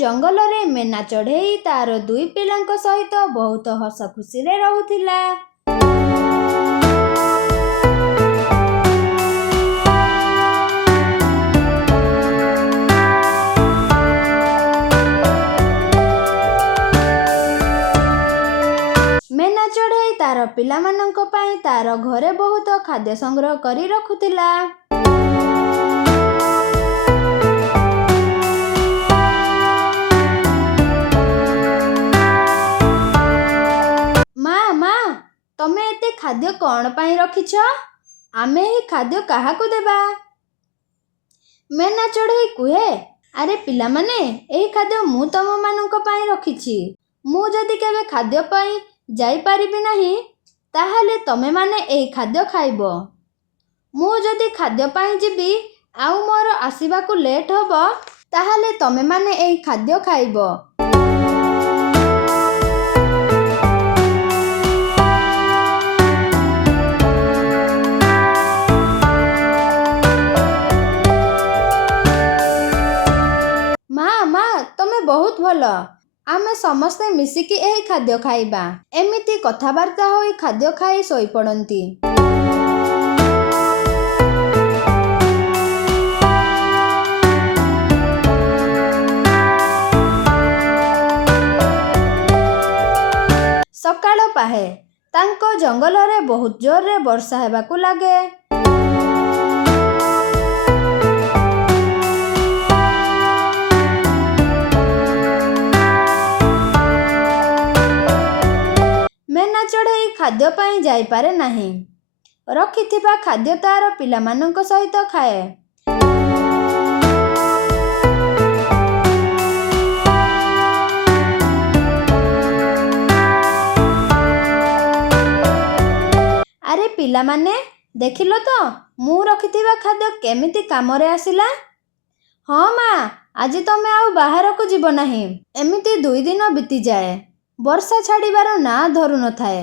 ଜଙ୍ଗଲରେ ମେନା ଚଢ଼େଇ ତାର 2 ପିଲାଙ୍କ ସହିତ ବହୁତ ହସ ଖୁସିରେ ରହୁଥିଲା। ମେନା ଚଢ଼େଇ ତାର ପିଲାମାନଙ୍କ ପାଇଁ ତାର ଘରେ ବହୁତ ଖାଦ୍ୟ ସଂଗ୍ରହ କରି ରଖୁଥିଲା। ମା, ତମେ ଏତେ ଖାଦ୍ୟ କ'ଣ ପାଇଁ ରଖିଛ? ଆମେ ଏହି ଖାଦ୍ୟ କାହାକୁ ଦେବା? ମେନା ଚଢ଼େଇ କୁହେ, ଆରେ ପିଲାମାନେ, ଏହି ଖାଦ୍ୟ ମୁଁ ତମମାନଙ୍କ ପାଇଁ ରଖିଛି। ମୁଁ ଯଦି କେବେ ଖାଦ୍ୟ ପାଇଁ ଯାଇପାରିବି ନାହିଁ, ତାହେଲେ ତମେମାନେ ଏହି ଖାଦ୍ୟ ଖାଇବ। ମୁଁ ଯଦି ଖାଦ୍ୟ ପାଇଁ ଯିବି ଆଉ ମୋର ଆସିବାକୁ ଲେଟ୍ ହେବ, ତାହେଲେ ତମେମାନେ ଏହି ଖାଦ୍ୟ ଖାଇବ। ମା, ତମେ ବହୁତ ଭଲ। ଆମେ ସମସ୍ତେ ମିଶିକି ଏହି ଖାଦ୍ୟ ଖାଇବା। ଏମିତି କଥାବାର୍ତ୍ତା ହୋଇ ଖାଦ୍ୟ ଖାଇ ଶୋଇପଡ଼ନ୍ତି। ସକାଳ ପାହେ, ତାଙ୍କ ଜଙ୍ଗଲରେ ବହୁତ ଜୋରରେ ବର୍ଷା ହେବାକୁ ଲାଗେ। ମେନା ଚଢ଼େଇ ଖାଦ୍ୟ ପାଇଁ ଯାଇପାରେ ନାହିଁ। ରଖିଥିବା ଖାଦ୍ୟ ତାର ପିଲାମାନଙ୍କ ସହିତ ଖାଏ। ଆରେ ପିଲାମାନେ, ଦେଖିଲ ତ ମୁଁ ରଖିଥିବା ଖାଦ୍ୟ କେମିତି କାମରେ ଆସିଲା? ହଁ ମା, ଆଜି ତମେ ଆଉ ବାହାରକୁ ଯିବ ନାହିଁ। ଏମିତି 2 ଦିନ ବିତିଯାଏ। ବର୍ଷା ଛାଡ଼ିବାର ନାଁ ଧରୁନଥାଏ।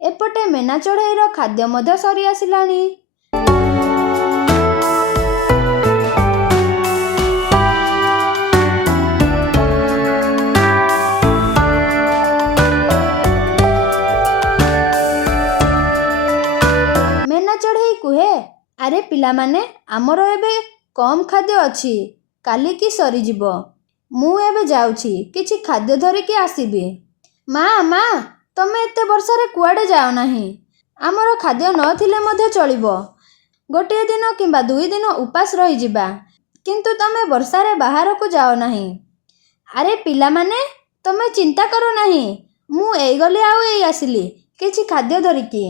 ଏପଟେ ମେନା ଚଢ଼େଇର ଖାଦ୍ୟ ମଧ୍ୟ ସରି ଆସିଲାଣି। ମେନା ଚଢ଼େଇ କୁହେ, ଆରେ ପିଲାମାନେ, ଆମର ଏବେ କମ୍ ଖାଦ୍ୟ ଅଛି। କାଲିକି ସରିଯିବ। ମୁଁ ଏବେ ଯାଉଛି, କିଛି ଖାଦ୍ୟ ଧରିକି ଆସିବି। ମା, ତମେ ଏତେ ବର୍ଷାରେ କୁଆଡ଼େ ଯାଅ ନାହିଁ। ଆମର ଖାଦ୍ୟ ନଥିଲେ ମଧ୍ୟ ଚଳିବ। ଗୋଟିଏ ଦିନ କିମ୍ବା 2 ଦିନ ଉପାସ ରହିଯିବା। କିନ୍ତୁ ତମେ ବର୍ଷାରେ ବାହାରକୁ ଯାଅ ନାହିଁ। ଆରେ ପିଲାମାନେ, ତମେ ଚିନ୍ତା କର ନାହିଁ। ମୁଁ ଏଇ ଗଲି ଆଉ ଏଇ ଆସିଲି, କିଛି ଖାଦ୍ୟ ଧରିକି।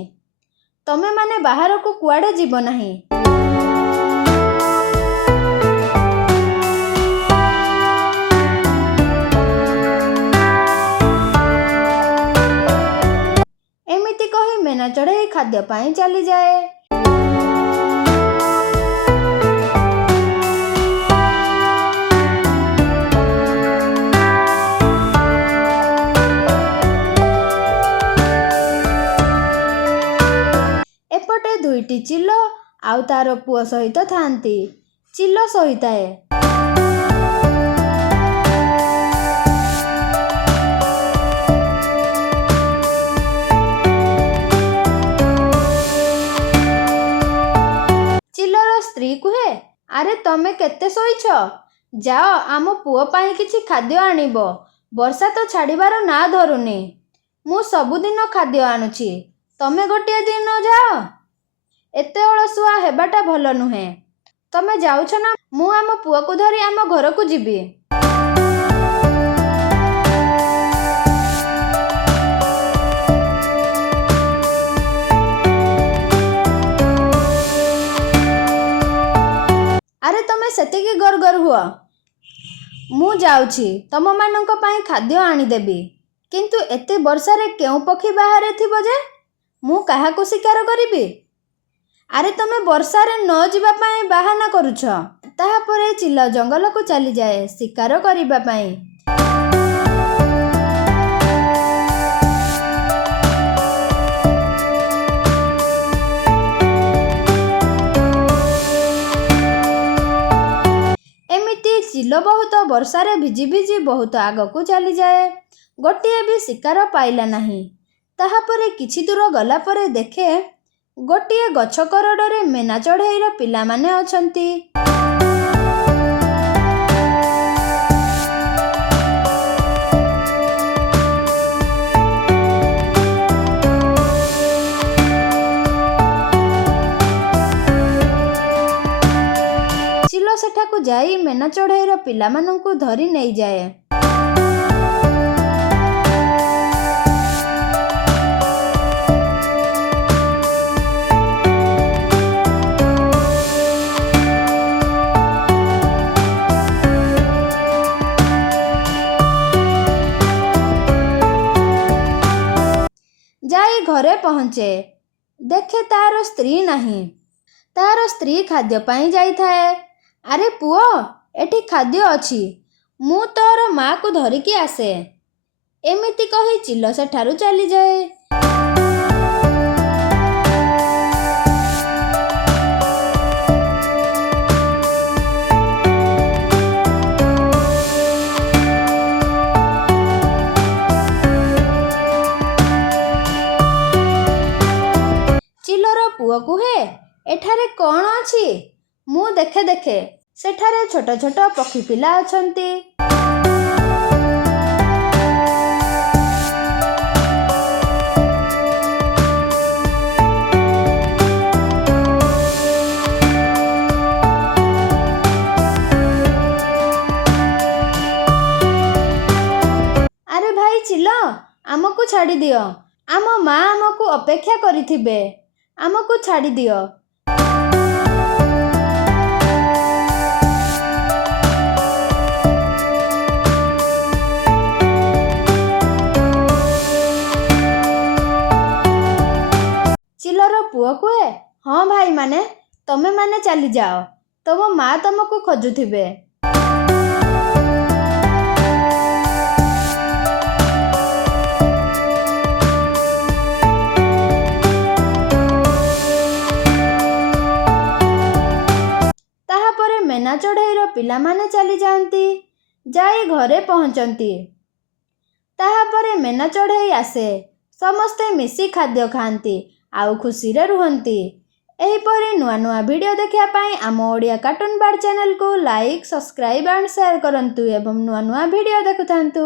ତମେମାନେ ବାହାରକୁ କୁଆଡ଼େ ଯିବ ନାହିଁ। ଏମିତି କହି ମେନା ଚଢ଼େଇ ଖାଦ୍ୟ ପାଇଁ ଚାଲିଯାଏ। ଏପଟେ 2ଟି ଚିଲ ଆଉ ତାର ପୁଅ ସହିତ ଥାନ୍ତି। ଚିଲ ସହିତାଏ, ଚିଲର ସ୍ତ୍ରୀ କୁହେ, ଆରେ ତମେ କେତେ ଶୋଇଛ? ଯାଅ, ଆମ ପୁଅ ପାଇଁ କିଛି ଖାଦ୍ୟ ଆଣିବ। ବର୍ଷା ତ ଛାଡ଼ିବାର ନାଁ ଧରୁନି। ମୁଁ ସବୁଦିନ ଖାଦ୍ୟ ଆଣୁଛି। ତମେ ଗୋଟିଏ ଦିନ ଯାଅ। ଏତେ ଅଳସୁଆ ହେବାଟା ଭଲ ନୁହେଁ। ତମେ ଯାଉଛ ନା? ମୁଁ ଆମ ପୁଅକୁ ଧରି ଆମ ଘରକୁ ଯିବି। ଆରେ ତମେ ସେତିକି ଗର୍ଗର ହୁଅ। ମୁଁ ଯାଉଛି, ତମମାନଙ୍କ ପାଇଁ ଖାଦ୍ୟ ଆଣିଦେବି। କିନ୍ତୁ ଏତେ ବର୍ଷାରେ କେଉଁ ପକ୍ଷୀ ବାହାରେ ଥିବ ଯେ? ମୁଁ କାହାକୁ ଶିକାର କରିବି? ଆରେ ତମେ ବର୍ଷାରେ ନ ଯିବା ପାଇଁ ବାହାନା କରୁଛ। ତାହାପରେ ଚିଲ ଜଙ୍ଗଲକୁ ଚାଲିଯାଏ ଶିକାର କରିବା ପାଇଁ। ଚିଲ ବହୁତ ବର୍ଷାରେ ଭିଜି ଭିଜି ବହୁତ ଆଗକୁ ଚାଲିଯାଏ। ଗୋଟିଏ ବି ଶିକାର ପାଇଲା ନାହିଁ। ତାହାପରେ କିଛି ଦୂର ଗଲା ପରେ ଦେଖେ ଗୋଟିଏ ଗଛ କରଡ଼ରେ ମେନା ଚଢ଼େଇର ପିଲାମାନେ ଅଛନ୍ତି। ଚିଲ ସେଠାକୁ ଯାଇ ମେନା ଚଢ଼େଇର ପିଲାମାନଙ୍କୁ ଧରି ନେଇଯାଏ। ଯାଇ ଘରେ ପହଞ୍ଚେ। ଦେଖେ ତାର ସ୍ତ୍ରୀ ନାହିଁ। ତାର ସ୍ତ୍ରୀ ଖାଦ୍ୟ ପାଇଁ ଯାଇଥାଏ। ଆରେ ପୁଅ, ଏଠି ଖାଦ୍ୟ ଅଛି, ମୁଁ ତୋର ମାକୁ ଧରିକି ଆସେ। ଏମିତି କହି ଚିଲ ସେଠାରୁ ଚାଲିଯାଏ। ଚିଲର ପୁଅ କୁହେ, ଏଠାରେ କ'ଣ ଅଛି? ମୁଁ ଦେଖେ ସେଠାରେ ଛୋଟ ଛୋଟ ପକ୍ଷୀ ପିଲା ଅଛନ୍ତି। ଆରେ ଭାଇ ଚିଲ, ଆମକୁ ଛାଡ଼ିଦିଅ। ଆମ ମା ଆମକୁ ଅପେକ୍ଷା କରିଥିବେ। ଆମକୁ ଛାଡ଼ିଦିଅ। ଚିଲର ପୁଅ କୁହେ, ହଁ ଭାଇମାନେ, ତମେମାନେ ଚାଲିଯାଅ, ତମ ମା ତମକୁ ଖୋଜୁଥିବେ। ତାହାପରେ ମେନା ଚଢ଼େଇର ପିଲାମାନେ ଚାଲିଯାଆନ୍ତି। ଯାଇ ଘରେ ପହଞ୍ଚନ୍ତି। ତାହାପରେ ମେନା ଚଢ଼େଇ ଆସେ। ସମସ୍ତେ ମିଶି ଖାଦ୍ୟ ଖାଆନ୍ତି ଆଉ ଖୁସିରେ ରୁହନ୍ତି। ଏହିପରି ନୂଆ ନୂଆ ଭିଡ଼ିଓ ଦେଖିବା ପାଇଁ ଆମ ଓଡ଼ିଆ କାର୍ଟୁନ ବାର୍ଡ଼ ଚ୍ୟାନେଲକୁ ଲାଇକ୍, ସବସ୍କ୍ରାଇବ୍ ଆଣ୍ଡ ସେୟାର କରନ୍ତୁ ଏବଂ ନୂଆ ନୂଆ ଭିଡ଼ିଓ ଦେଖୁଥାନ୍ତୁ।